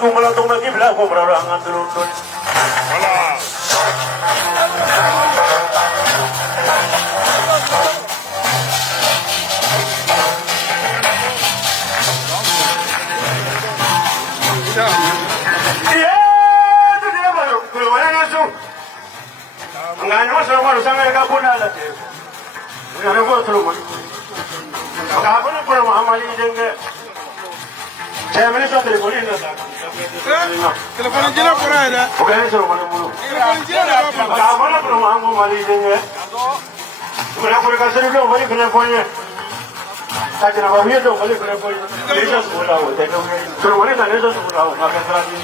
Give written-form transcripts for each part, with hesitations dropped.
tumala tuma kibla ko bra nga tulun. Wala. Ngani wasa wala sanga ka bona la te. Ngani ko tulu mo. Ka bona ko Muhammad jenge. Chamene so telefoni na sa. Telefoni jina ko ra da. O ga so mo mo. Telefoni jina ka bona ko Muhammad jenge. Kuna ko ka seri do mari kana foni. Ta kana ba wi do mari kana foni. Nesa so la o te ko. Tulu mo na nesa so la o ma ka tra ni.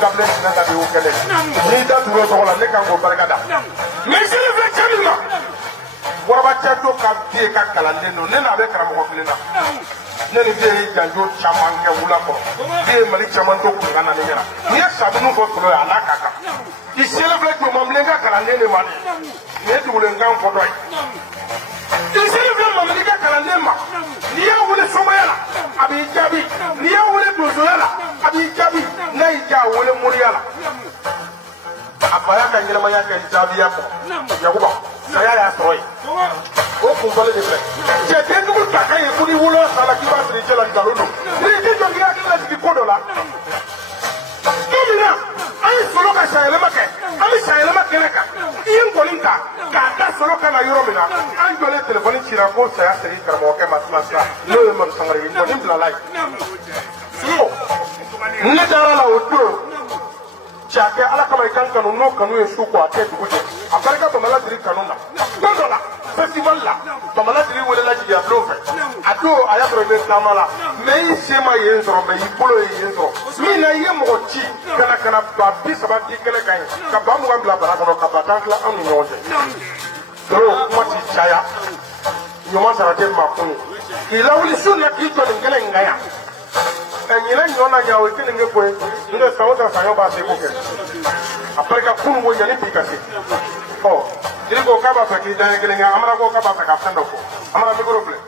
kable na ta biu kele ni da duro to la ne kan go barkada mais c'est le vrai chamima waraba chato ka tie ka kalande no ne na be kara mo filina ne ni be janjo chaman ke wula ko be mali chaman to ko kana ne yara ni sabunu ko to ya la kaka ki c'est le vrai que mo mlenga kalande ne ma ne dulen kan ko doy ki c'est le vrai mo mlenga kalande ma ni ya wule somayala abi jabi ni ya wule dozoyala abi jabi na ija wule muriyala abaya ka nyirama ya ka jabi ya ko yakuba saya ya soy o kun fale de fɛ cɛ den dugu ta ka ye ko ni wolo sala k'i b'a siri cɛla nkalon don ni i tɛ jɔ k'i hakili lasigi ko dɔ la don min na an ye sɔrɔ ka sanyɛlɛma kɛ an bɛ sanyɛlɛma kɛnɛ kan i ye n kɔni ta k'a da sɔrɔ ka na yɔrɔ min na an jɔlen telefɔni cira ko saya segin karamɔgɔkɛ ma silasira n'o ye madu sangare ye kɔni bilala ye sunɔgɔ ne dara la o don cakɛ ala kama i kan kanu n'o kanu ye su ko a tɛ dugu jɛ a barika bamala diri kanu na don dɔ la festival la bamala diri welela jigiya bulon fɛ a don a y'a sɔrɔ i bɛ taama la mais i se ma yen sɔrɔ mais i bolo ye yen sɔrɔ min na i ye mɔgɔ ci ka na ba 30 di kɛnɛ kan ye ka ba 20 bila bara kɔnɔ ka ba 10 tila an ni ɲɔgɔn cɛ dɔrɔn kuma ti caya ɲuman sara tɛ maa kun ye k'i lawuli su na k'i jɔ nin kɛnɛ in kan yan ɲinɛ ɲɔ na ɲa o ye kelen kɛ koyi n tɛ san o san saɲɔ b'a se ko kɛ a barika kunu ko yanni bi ka se ɔ jiri ko k'a b'a fɛ k'i dan ye kelen kɛ amara ko k'a b'a fɛ ka fɛn dɔ fɔ amara mikoro filɛ.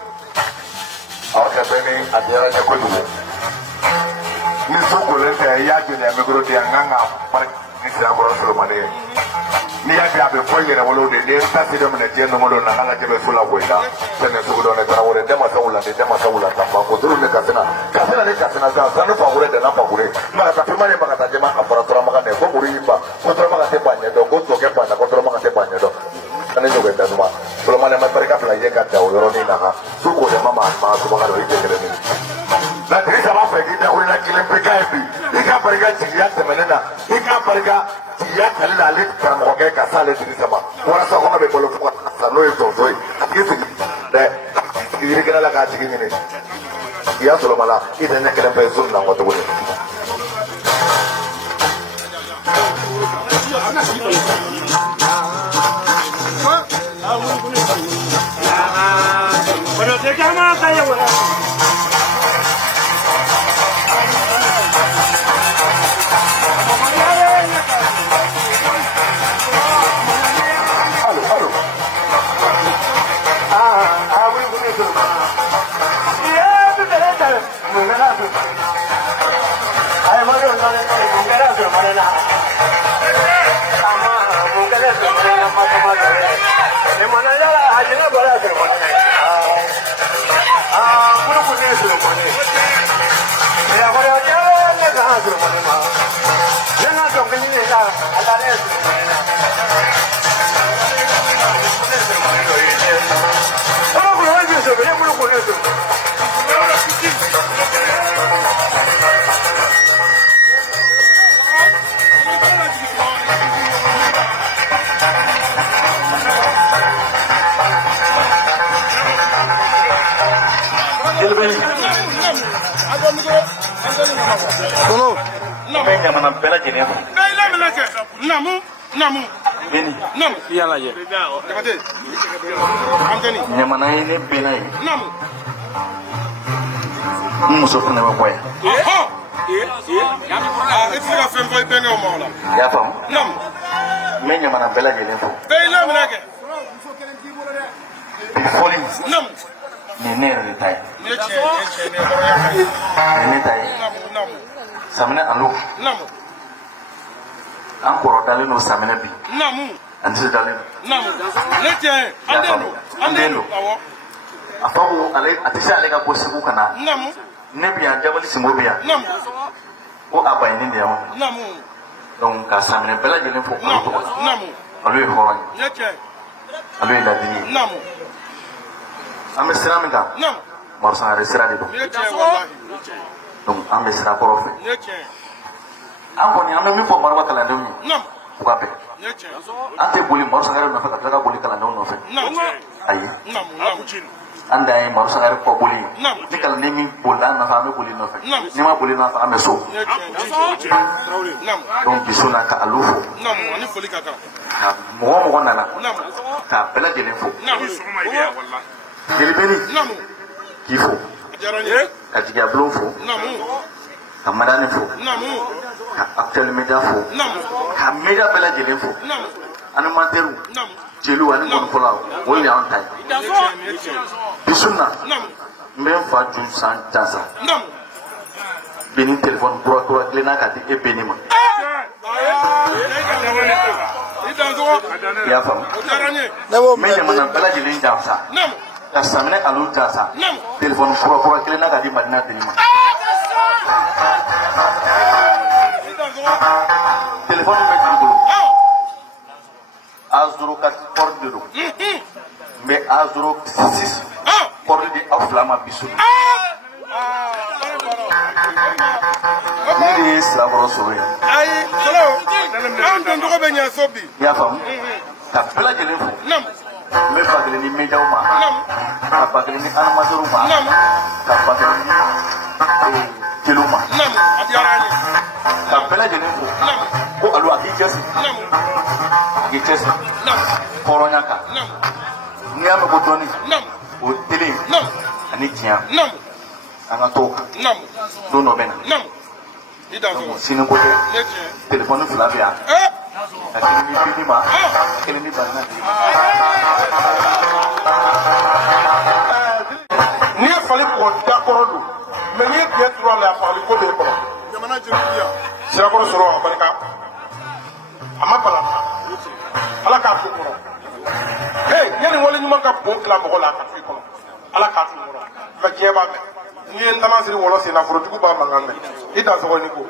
aw ka bɛn ni a diyara n ye kojugu ni so kolen tɛ i y'a joli a mikoro di yan n kan ka bari ni sirakɔrɔ solomani ye n'i y'a bi a bɛ fɔ i yɛrɛ wolo de ni n ta se dɔ minɛ diɲɛ don o don na k'an ka jɛ bɛ so la koyi la fɛn min sugu dɔ ne taara wɛrɛ dɛmɛ sabu la ni dɛmɛ sabu la ka ban koturu ni kasina ni kasina sisan sanu fakure dɛnɛ fakure maka taa fima ni maka taa jɛma a fɔra turamaga ne ko muru y'i ban ko turamaga tɛ ban ɲɛ dɔn ko tɔkɛ banna ko turamaga tɛ ban ɲɛ dɔn ani ɲɔgɔn da ɲuman solomani ma barika fila ye ka da o yɔrɔnin na ha su ko dɛmɛ ma subaga dɔ i tɛ kelen min na tigi saba fɛ k'i da wulila kelen pe k'a ye bi i ka barika jigiya tɛmɛnen na i ka barika jigiya tali la ale karamɔgɔkɛ ka s'ale tigi sama walasa kɔnɔ bɛ balo fo ka sa n'o ye tonso ye a tigi sigi dɛ yirikɛnɛ la k'a tigi ɲini i y'a sɔrɔ ma la i tɛ ɲɛ kelen fɛ so nin na kɔ tuguni. Jamana bɛɛ lajɛlen fɔ. Namu. Beni. Namu. Yala ye. Ɲamana ye ne bɛnna ye. Namu. N muso fana bɛ bɔ yan. E ti se ka fɛn fɔ i bɛnkɛw ma o la. I y'a faamu. Namu. N bɛ ɲamana bɛɛ lajɛlen fɔ. Bɛɛ y'i laminɛ kɛ. Bi fɔli. Namu. Nin ne yɛrɛ de ta ye. Ne cɛ nin ne ta ye. Namu. Saminɛ alo. Namu. An kɔrɔ dalen don saminɛ bi. Namu. An tɛ se dalen don. Namu. Ne cɛ an den don. Awɔ. A fɔ ko ale a tɛ se ale ka bɔ Segu ka na. Namu. Ne bi yan Jabali Singo bi yan. Namu. Ko a baɲini de y'anw. Namu. Donc ka saminɛ bɛɛ lajɛlen fɔ olu tɔgɔ la. Namu. Olu ye hɔrɔn ye. Ne cɛ. Olu ye ladili ye. Namu. An bɛ sira min kan. Namu. Mɔrɔ Sangare sira de don. Ne cɛ walahi. Donc an bɛ sira kɔrɔ fɛ. Ne cɛ. An kɔni an bɛ min fɔ Maraba kalandenw ye. U ka bɛn. An tɛ boli Mɔrɔ Sangare nɔfɛ ka tila ka boli kalandenw nɔfɛ. Ayi. anda ye maro sagare ko boli ni kala ni min bolda na fa me boli no fa ni ma boli na fa me so donc bisuna ka alufo mo nana ka bela jelen fo delibeni kifo ka jiga blon fo ka madane fo ka actuel media fo ka media bela jelen fo animateur jelu ani mon fola o ya on tay bisuna mbem fa ju san jasa beni telephone pro lena ka ti e beni ma ya fam me ne mana bela jelen jasa ka samne alu jasa telephone pro lena ka di madina beni ma telephone me dulu azuro 4 porte de mais azuro 6 porte de aflama bisu ni sira bro so ya ay solo am don ko be nya sobi ya fam ta bela jelen fo me bagale ni media ma ta bagale ni animateur ma ta bagale ni telu ma ta bela jelen fo ko alu aki jesi Gites Koronyaka Niam Botoni o télé ani tiens anga toka dono bena sinu ko téléphone Flavia akini mi ma akini mi bana ni fallait pour d'accord mais ni bien trop la parler ko le ko jamana jiria sira ko soro barka amapala ala k'a to kɔrɔ yani wale ɲuman ka bon tila mɔgɔ la a ka to i kɔnɔ ala k'a to kɔrɔ mɛ diɲɛ b'a mɛn n'i ye n tamasiri wɔlɔ sen na forotigiw b'a mankan mɛn i dan sɔgɔ ni ko